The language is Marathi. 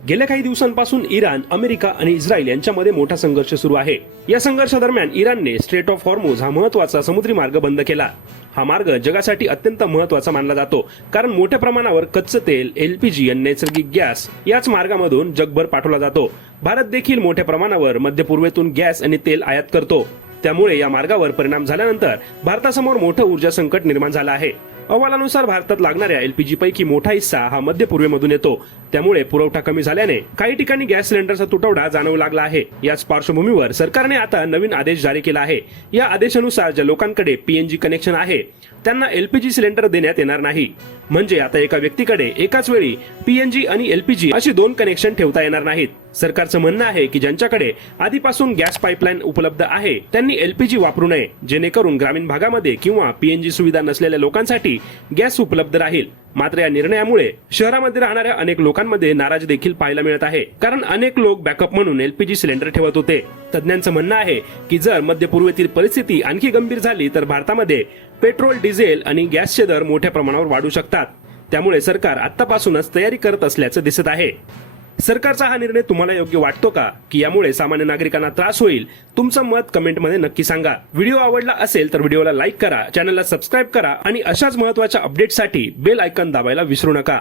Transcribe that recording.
गेल्या काही दिवसांपासून इराण, अमेरिका आणि इस्रायल यांच्यामध्ये मोठा संघर्ष सुरू आहे। या संघर्षादरम्यान इराणने स्ट्रेट ऑफ हॉर्मुझ हा महत्त्वाचा समुद्री मार्ग बंद केला। हा मार्ग जगासाठी अत्यंत महत्त्वाचा मानला जातो, कारण मोठ्या प्रमाणावर कच्चं तेल, एलपीजी आणि नैसर्गिक गॅस याच मार्गामधून जगभर पाठवला जातो। भारत देखील मोठ्या प्रमाणावर मध्य पूर्वेतून गॅस आणि तेल आयात करतो। त्यामुळे या मार्गावर परिणाम झाल्यानंतर भारतासमोर मोठं ऊर्जा संकट निर्माण झालं आहे। अहवालानुसार भारतात लागणाऱ्या एलपीजी पैकी मोठा हिस्सा हा मध्य पूर्वेमधून येतो। त्यामुळे पुरवठा कमी झाल्याने काही ठिकाणी गॅस सिलेंडरचा तुटवडा जाणवू लागला आहे। याच पार्श्वभूमीवर सरकारने आता नवीन आदेश जारी केला आहे। या आदेशानुसार ज्या लोकांकडे पीएनजी कनेक्शन आहे त्यांना एलपीजी सिलेंडर देण्यात येणार नाही। म्हणजे आता एका व्यक्तीकडे एकाच वेळी पीएनजी आणि एलपीजी अशी दोन कनेक्शन ठेवता येणार नाहीत। सरकारचं म्हणणं आहे की ज्यांच्याकडे आधीपासून गॅस पाईपलाईन उपलब्ध आहे त्यांनी एलपीजी वापरू नये, जेणेकरून ग्रामीण भागामध्ये किंवा पीएनजी सुविधा नसलेल्या लोकांसाठी गॅस उपलब्ध राहील। मात्र या निर्णयामुळे शहरामध्ये राहणाऱ्या अनेक लोकांमध्ये नाराजी देखील पाहायला मिळत आहे, कारण अनेक लोक बॅकअप म्हणून एलपीजी सिलेंडर ठेवत होते। तज्ञांचं म्हणणं आहे की जर मध्य पूर्वेतील परिस्थिती आणखी गंभीर झाली तर भारतामध्ये पेट्रोल, डिझेल आणि गॅसचे दर मोठ्या प्रमाणावर वाढू शकतात। त्यामुळे सरकार आतापासूनच तयारी करत असल्याचं दिसत आहे। सरकारचा हा निर्णय तुम्हाला योग्य वाटतो का, की यामुळे सामान्य नागरिकांना त्रास होईल? तुमचं मत कमेंटमध्ये नक्की सांगा। व्हिडिओ आवडला असेल तर व्हिडिओला लाईक करा, चॅनलला सबस्क्राईब करा आणि अशाच महत्त्वाच्या अपडेटसाठी बेल आयकॉन दाबायला विसरू नका।